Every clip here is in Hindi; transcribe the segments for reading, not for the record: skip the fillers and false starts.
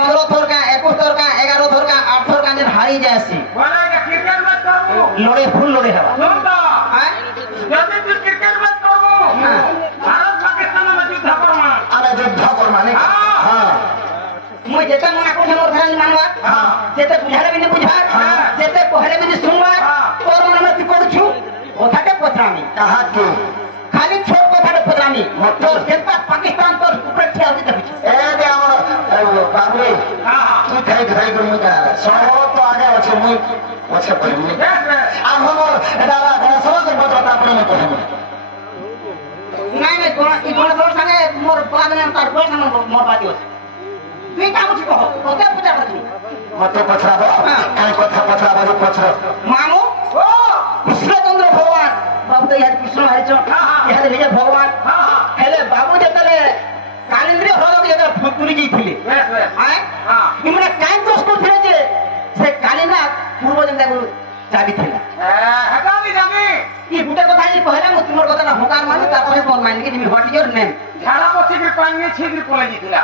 15 थोर का 21 थोर का 11 थोर का 8 थोर का जन हारी जासी बोले कि क्रिकेट मैच करू लड़े फुल लड़े हवा सुन तो जब तू क्रिकेट मैच करू भारत पाकिस्तान में युद्ध करमा अरे युद्ध करमा ने हां मुझे जेता मना को मोर धरन मानवा जेते बुझाले बिने बुझा जेते कहले बिने सुनवा तोर मन में तू छु ओठाटे पथरामी कहा तू खाली छोट कथाटे पथरामी तोर जेता पाकिस्तान तोर ऊपर ठिया होती तभी ए दे हमर बाबू हां तू खाई खाई को मुदा सब तो आगे আছে মুই পছে পড়ি আর हमर দাদা সমস্ত বদরতা আপনি মত নাই নাই কোন তোর সঙ্গে মোর পাদনে তার কোন সঙ্গে মোর বাদি আছে তুই কাম ছি কহ তোকে পূজা করবি মতে পছরাবো কাই কথা পছরাবো পছর মামু ও কৃষ্ণচন্দ্র ভগবান বাবু তো ইয়ার কৃষ্ণ হারিছ ইয়ার নিজে ভগবান হেলে বাবু যেতলে কালিন্দ্রী হরক যেতে পুরি গিয়েছিলে হ্যাঁ ইমরা কাই দোষ করছিলে যে সে কালিনাথ পূর্ব জনতা চাবি ଥିଲା হেটা আমি জানি ই গুটে কথা ই কহলা মু তোমার কথা না হোকার মানে তারপরে কোন মাইন্ড কি তুমি হোয়াট ইজ ইওর নেম ঝাড়া বসে কি পানি ছিদ্র পড়ে গিয়েছিলা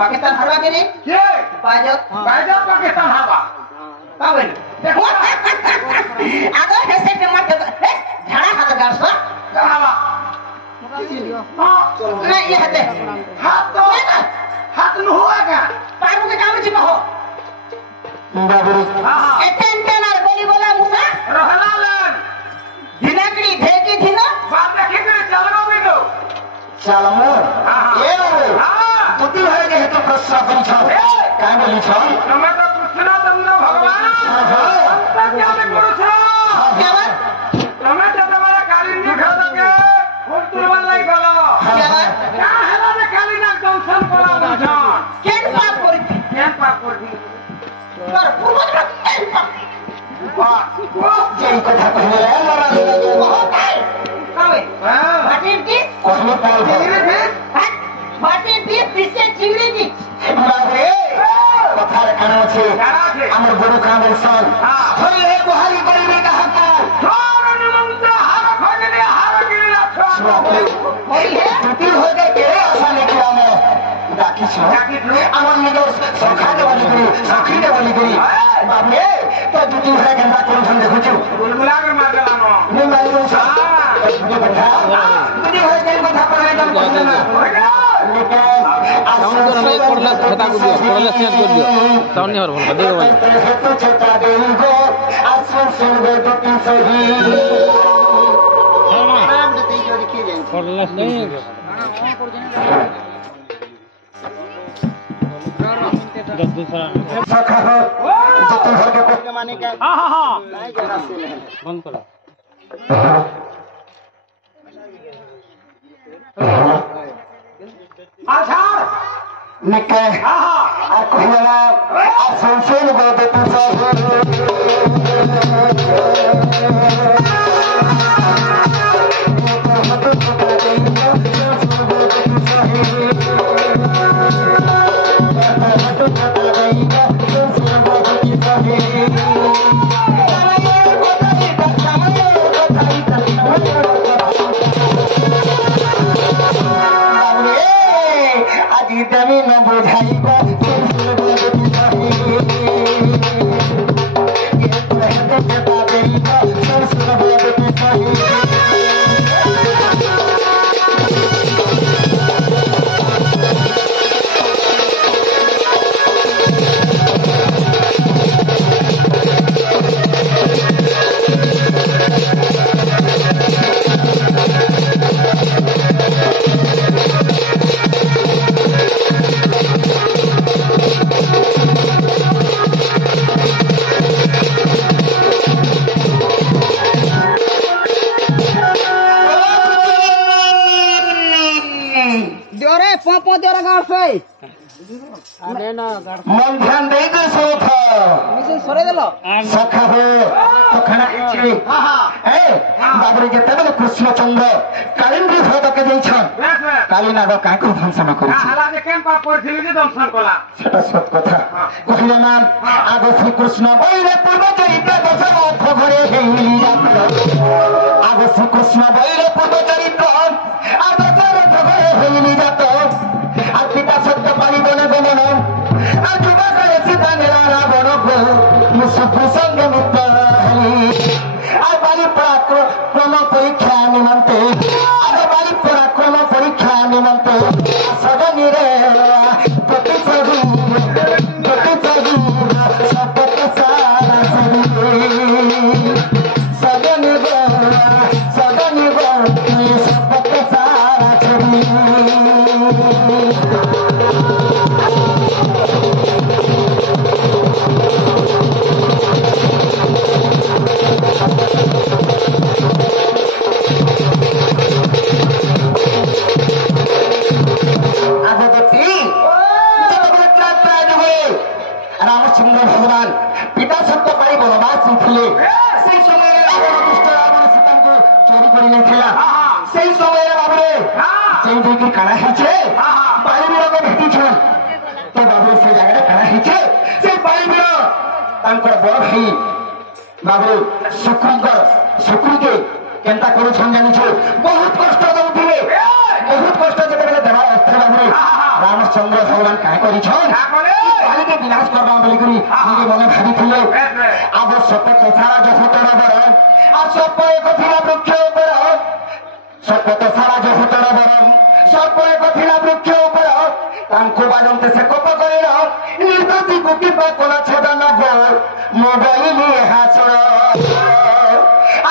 পাকিস্তান হারবা কে রে কে বাজত পাকিস্তান হারবা পাবেন আদর হেসে কে মারতে ঝাড়া হাত গাছ হারবা না ये हाथ हाथ न हुआ क्या पारू के काम छी कहो बाबू एटेंशन और बोली बोला मुसा रहला लन दिनाकड़ी धेकी थिना बात देखि करे चलनो बिलो चलमो ए बाबू तुती भरे के हेतु प्रश्न करी छ काय बोली छ તમે તો કૃષ્ણચંદ્ર ભગવાન અંતર્યામી પુરુષ क्या बात તમે તો તમારા કાલિંદી ખાતા કે ફૂલ તુલવાન લઈ ગલો क्या बात क्या हेला ने कालिના દંશન કલા દંશન केन पाप करी કેમ પાપ કરતી पर पूर्व केन पाप વાહ जेई कथा कहले लड़ा दे बहुत है कावे व्हाट इज दिस कहले पाल व्हाट इज दिस पीछे चिंगड़ी दी बाबे कथा रे कान আছে আমার গুরু কান বলছন হইলে গোহারি করিবে কাহাকো ধরন মন্ত্র হার খজলে হার গিরি রাখো হই হে টুটি হয়ে গে কে আশা লিখি আমি ডাকিছ আমার নিজের সখা দেওয়ালি করি সখী দেওয়ালি করি বাবলে তো টুটি হয়ে গেন্দা কোন ঢং দেখুছু বুলবুলা কে মার দেলানো নি মাইরু ছা টুটি কথা টুটি হয়ে গে কথা পড়াই দাম করতে না সাউন্ড করে আমি করলে সেটা করিও করলে চেঞ্জ করিও সাউন্ড নি হর ভালো দেখো ভাই তো চটা দেই গো আসল সঙ্গে টুটি সহি করলে সেই दूसरा सखा हो जतन हो के कोने माने का हां नहीं जरा से नहीं बंद करो आधार निके हां आ कहला आ संसन गो दे तू আজি তুমি ন বুঝাইব मन ध्यान दे दे सोथ मिशन सरे देलो सखा हो तो खाना खाइछि ए बाबरे जेते बेले कृष्णचंद्र कालिंदी हद के देइ छन कालिनाग काको ध्वंसन करिछि हाला जे केम पाप करथिलि जे दंशन कला सेटा सत कथा कहिला नाम आगो श्री कृष्ण बैरे पूर्व चरित्र दशरथ घरे हेइली जात आगो श्री कृष्ण बैरे पूर्व चरित्र आ दशरथ घरे हेइली जात आ पिता सत्य पाली बने गमन ରାମଚନ୍ଦ୍ର ଭଗବାନ ପିତା ସତ୍ୟ ପାଇ ବନବାସ ଯାଇଥିଲେ। ସେଇ ସମୟରେ ରାବଣ ଦୁଷ୍ଟ ରାବଣ ସୀତାଙ୍କୁ ଚୋରି କରି ନେଇଥିଲା। ସେଇ ସମୟରେ ବାବୁରେ ଯେଇ ଦେଇକି କାଣା ହେଇଛେ ବାଲିବୀରକୁ ଭେଟିଛନ୍। ତ ବାବୁରେ ସେ ଜାଗାରେ କାଣା ହେଇଛେ ସେ ବାଲିବୀର ତାଙ୍କର ବଡ ଭାଇ ବାବୁରେ ଶୁକ୍ରକେ କେନ୍ତା କରୁଛନ୍ ଜାଣିଛୁ? ବହୁତ କଷ୍ଟ ଦଉଥିଲେ। ବହୁତ କଷ୍ଟ ଯେତେବେଳେ ଦେବାର ଅର୍ଥ ବାବୁରେ ରାମଚନ୍ଦ୍ର ଭଗବାନ କାଣା କରିଛନ୍ ବାଲିକେ ବିନାଶ କରବା ବୋଲିକରି ନିଜେ ମନେ ଭାବିଥିଲେ। ଆବଶ୍ୟକ ସାରା ଯଶୋତର ବର ଆଉ ସର୍ପ ଏକ ଥିଲା ବୃକ୍ଷ ଉପର ସର୍ପ ସାରା ଯଶୋତର ବର ସର୍ପ ଏକ ଥିଲା ବୃକ୍ଷ ଉପର ତାଙ୍କୁ ବାଜନ୍ତେ ସେ କୋପ କରିଲ ନିର୍ଦ୍ଦୋଷୀକୁ କିମ୍ବା କୋଲ ଛେଦନ ମୋବାଇଲି ହାସର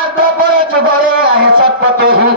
ଆଦପର ଯୁଗରେ ଆହେ ସର୍ପ କେହି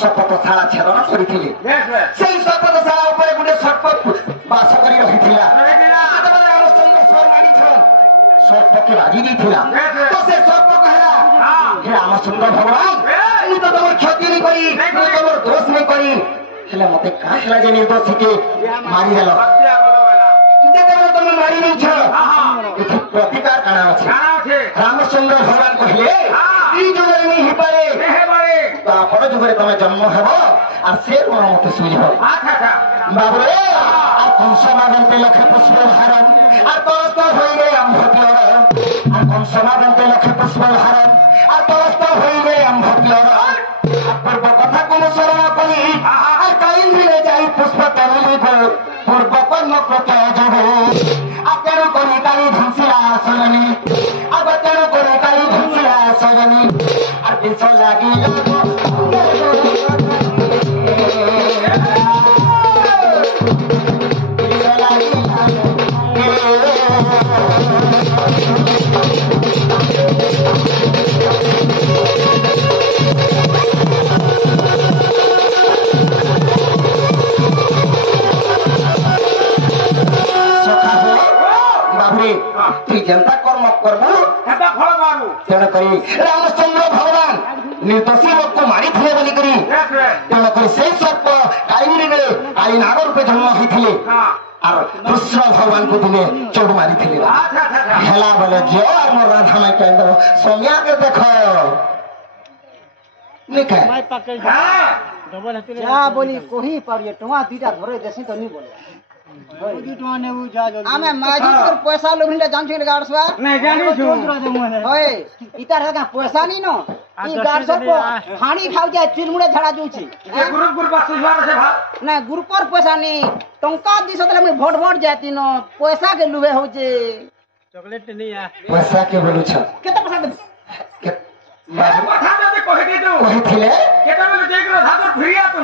ସର୍ପଶାଳା ଛେଦନ କରିଥିଲେ। ସେଇ ସର୍ପଶାଳା ଉପରେ ଗୋଟେ ସର୍ପ ବାସ କରି ରହିଥିଲା। ଯେତେବେଳେ ରାମଚନ୍ଦ୍ର ସ୍ୱର ମାନିଛନ୍ ସର୍ପକେ ବାଜି ଦେଇଥିଲା। ତ ସେ ସର୍ପ କହିଲା ହେ ରାମଚନ୍ଦ୍ର ଭଗବାନ ମୁଁ ତ ତମର କ୍ଷତି ନେଇ କରି ମୁଁ ତମର ଦୋଷ ନେଇ କରି ହେଲେ ମତେ କାଁ ହେଲା ଯେ ନିର୍ଦ୍ଦୋଷୀକେ ମାରିଦେଲ। ଯେତେବେଳେ ତମେ ମାରି ନେଇଛ ଏଠି ପ୍ରତିକାର କାଣା ଅଛି? ରାମଚନ୍ଦ୍ର ଭଗବାନ କହିଲେ এই যুগରେ ନେଇ ହେଇପାରେ ତାପର ଯୁଗରେ ତମେ ଜନ୍ମ ହେବ আর সে তোমার মতো শুনিব বাবুরে আর কংস মাগন্তে লক্ষ্যে পুষ্প হারণ আর তরস্ত হয়ে গে আম্ভক্লর আর কংস মাগন্তে লক্ষ্যে পুষ্প হারণ আর তরস্ত হয়ে গে আম্ভক্লর পূর্ব কথা কোন স্মরণ করি আর কাইন দিলে যাই পুষ্প তরলিব পূর্ব কর্ম প্রত্যয় যাব আর তেরো করি কালী ধ্বংসিলা সজনী আর তেরো করি কালী ধ্বংসিলা সজনী আর বিষ লাগিল जनता कर्म कर्म तेणुक रामचंद्र भगवान निर्दोषी लोक को मारी थे बोलिकी तेणुक से सर्प काली काली नाग रूपे जन्म होते और कृष्ण भगवान को दिने चोट मारी थे हेला बोले जो मोर राधा माई कह दो सोनिया के देखो बोली कोही पर ये टुआ दीटा धरे देसी तो नहीं बोले आमे माजी कर पैसा लोभिले जानछु ले गाडसवा नहीं जानी छु ओए इतार का पैसा नहीं नो ई गाडसर को हानी खाउ जाय चिलमुड़े झड़ा जुछि ग्रुप ग्रुप सुझवा से भा ना ग्रुप पर पैसा नहीं टंका दिस तले मैं भोट भोट जाती नो पैसा के लुबे हो जे चॉकलेट नहीं आ पैसा के बोलू छ केते पैसा दे कथा दे कहि दे तो कहि थिले केते बोले देख रो धातो फिरिया तो